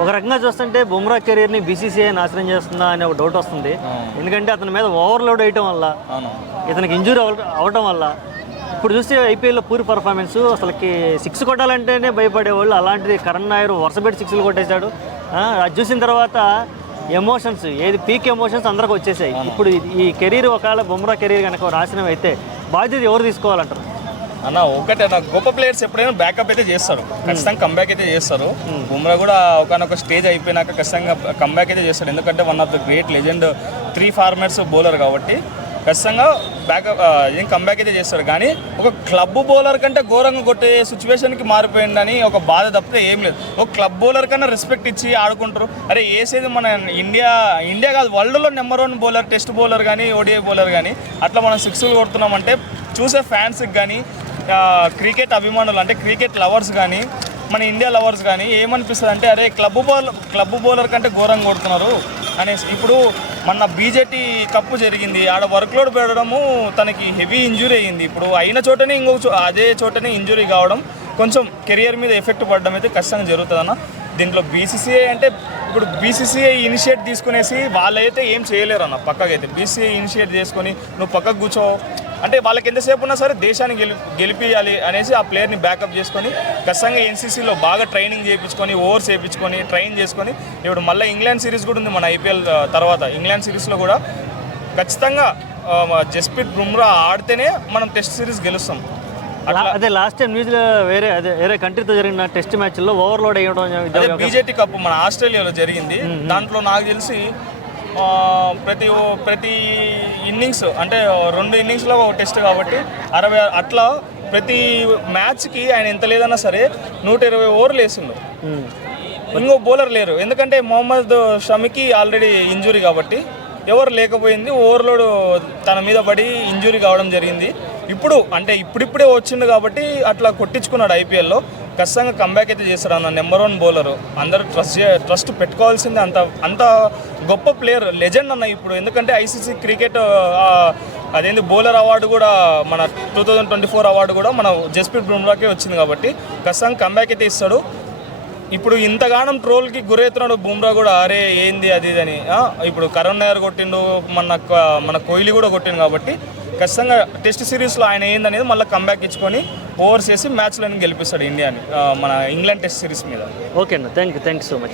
ఒక రకంగా చూస్తుంటే బుమ్రా కెరీర్ని బీసీసీఐ నాశనం చేస్తుందా అనే ఒక డౌట్ వస్తుంది. ఎందుకంటే అతని మీద ఓవర్లోడ్ వేయటం వల్ల, ఇతనికి ఇంజూరీ అవటం వల్ల ఇప్పుడు చూస్తే ఐపీఎల్లో పూర్ పర్ఫార్మెన్స్, అసలుకి 6 కొట్టాలంటేనే భయపడేవాళ్ళు, అలాంటిది కరణ్ నాయర్ వరుసపెట్టి 6లు కొట్టేశాడు. అది చూసిన తర్వాత ఎమోషన్స్, ఏది పీక్ ఎమోషన్స్ అందరికి వచ్చేసాయి. ఇప్పుడు ఈ కెరీర్ ఒకవేళ బుమ్రా కెరీర్ కనుక నాశనం అయితే బాధ్యత ఎవరు తీసుకోవాలంటారు? అన్న ఒకటే అన్న, గొప్ప ప్లేయర్స్ ఎప్పుడైనా బ్యాకప్ అయితే చేస్తారు, ఖచ్చితంగా కంబ్యాక్ అయితే చేస్తారు. బుమ్రా కూడా ఒకనొక స్టేజ్ అయిపోయినాక ఖచ్చితంగా కంబ్యాక్ అయితే చేస్తాడు. ఎందుకంటే one of the great legend 3 formats bowler కాబట్టి ఖచ్చితంగా ఏం కంబ్యాక్ అయితే చేస్తాడు. కానీ ఒక క్లబ్ బౌలర్ కంటే ఘోరంగా కొట్టే సిచ్యువేషన్కి మారిపోయిందని ఒక బాధ తప్పితే ఏం లేదు. ఒక క్లబ్ బౌలర్ కన్నా రెస్పెక్ట్ ఇచ్చి ఆడుకుంటారు. అరే వేసేది మన ఇండియా కాదు, వరల్డ్లో నెంబర్ 1 బౌలర్, టెస్ట్ బౌలర్ కానీ ఓడిఐ బౌలర్ కానీ, అట్లా మనం 6లు కొడుతున్నామంటే చూసే ఫ్యాన్స్కి కానీ, క్రికెట్ అభిమానులు అంటే క్రికెట్ లవర్స్ కానీ, మన ఇండియా లవర్స్ కానీ ఏమనిపిస్తుంది అంటే అరే క్లబ్ బౌలర్ కంటే ఘోరంగా కొడుతున్నారు అనేసి. ఇప్పుడు మన బీజేటీ కప్పు జరిగింది, ఆడ వర్క్లోడ్ పెడడము తనకి హెవీ ఇంజురీ అయ్యింది. ఇప్పుడు అయిన చోటనే అదే చోటనే ఇంజురీ కావడం, కొంచెం కెరియర్ మీద ఎఫెక్ట్ పడడం అయితే ఖచ్చితంగా జరుగుతుందన్న. దీంట్లో బీసీసీఐ అంటే ఇప్పుడు బీసీసీఐ ఇనిషియేట్ తీసుకునేసి వాళ్ళైతే ఏం చేయలేరు అన్న. పక్కకైతే బీసీసీఐ ఇనిషియేట్ చేసుకొని నువ్వు పక్కకు కూర్చో అంటే వాళ్ళకి ఎంతసేపు ఉన్నా సరే దేశాన్ని గెలిపియాలి అనేసి ఆ ప్లేయర్ని బ్యాకప్ చేసుకొని ఖచ్చితంగా ఎన్సీసీలో బాగా ట్రైనింగ్ చేయించుకొని, ఓవర్స్ వేయించుకొని, ట్రైన్ చేసుకొని, ఇప్పుడు మళ్ళీ ఇంగ్లాండ్ సిరీస్ కూడా ఉంది మన ఐపీఎల్ తర్వాత. ఇంగ్లాండ్ సిరీస్లో కూడా ఖచ్చితంగా జస్ప్రీత్ బుమ్రా ఆడితేనే మనం టెస్ట్ సిరీస్ గెలుస్తాం. అదే లాస్ట్ టైం న్యూజిలాండ్ వేరే కంట్రీతో జరిగిన టెస్ట్ మ్యాచ్లో ఓవర్లోడ్ అయ్యడం, బీజేటీ కప్ మన ఆస్ట్రేలియాలో జరిగింది. దాంట్లో నాకు తెలిసి ప్రతి ఇన్నింగ్స్ అంటే 2 ఇన్నింగ్స్లో ఒక టెస్ట్ కాబట్టి 60 అట్లా ప్రతి మ్యాచ్కి ఆయన ఎంత లేదన్నా సరే 120 ఓవర్లు వేసిండు. ఇంకో బౌలర్ లేరు, ఎందుకంటే మొహమ్మద్ షమికి ఆల్రెడీ ఇంజురీ కాబట్టి ఎవరు లేకపోయింది. ఓవర్లోడ్ తన మీద పడి ఇంజురీ కావడం జరిగింది. ఇప్పుడు అంటే ఇప్పుడిప్పుడే వచ్చిండు కాబట్టి అట్లా కొట్టించుకున్నాడు ఐపీఎల్లో. ఖచ్చితంగా కంబ్యాక్ అయితే చేస్తాడు అన్న. నెంబర్ 1 బౌలరు, అందరూ ట్రస్ట్ పెట్టుకోవాల్సిందే. అంత గొప్ప ప్లేయర్, లెజెండ్ అన్న ఇప్పుడు. ఎందుకంటే ఐసీసీ క్రికెట్ అదేంటి బౌలర్ అవార్డు కూడా మన 2024 అవార్డు కూడా మన జస్ప్రీత్ బుమ్రాకే వచ్చింది కాబట్టి ఖచ్చితంగా కంబ్యాక్ అయితే ఇస్తాడు. ఇప్పుడు ఇంతగానం ట్రోల్కి గురవుతున్నాడు బుమ్రా కూడా, అరే ఏంది అది ఇదని. ఇప్పుడు కరణ్ నాయర్ కొట్టిండు, మన కోహ్లీ కూడా కొట్టిండు కాబట్టి ఖచ్చితంగా టెస్ట్ సిరీస్లో ఆయన ఏందనేది మళ్ళీ కంబ్యాక్ ఇచ్చుకొని ఓవర్స్ చేసి మ్యాచ్లను గెలిపిస్తాడు ఇండియాని మన ఇంగ్లాండ్ టెస్ట్ సిరీస్ మీద. ఓకే అన్న, థ్యాంక్ యూ సో మచ్.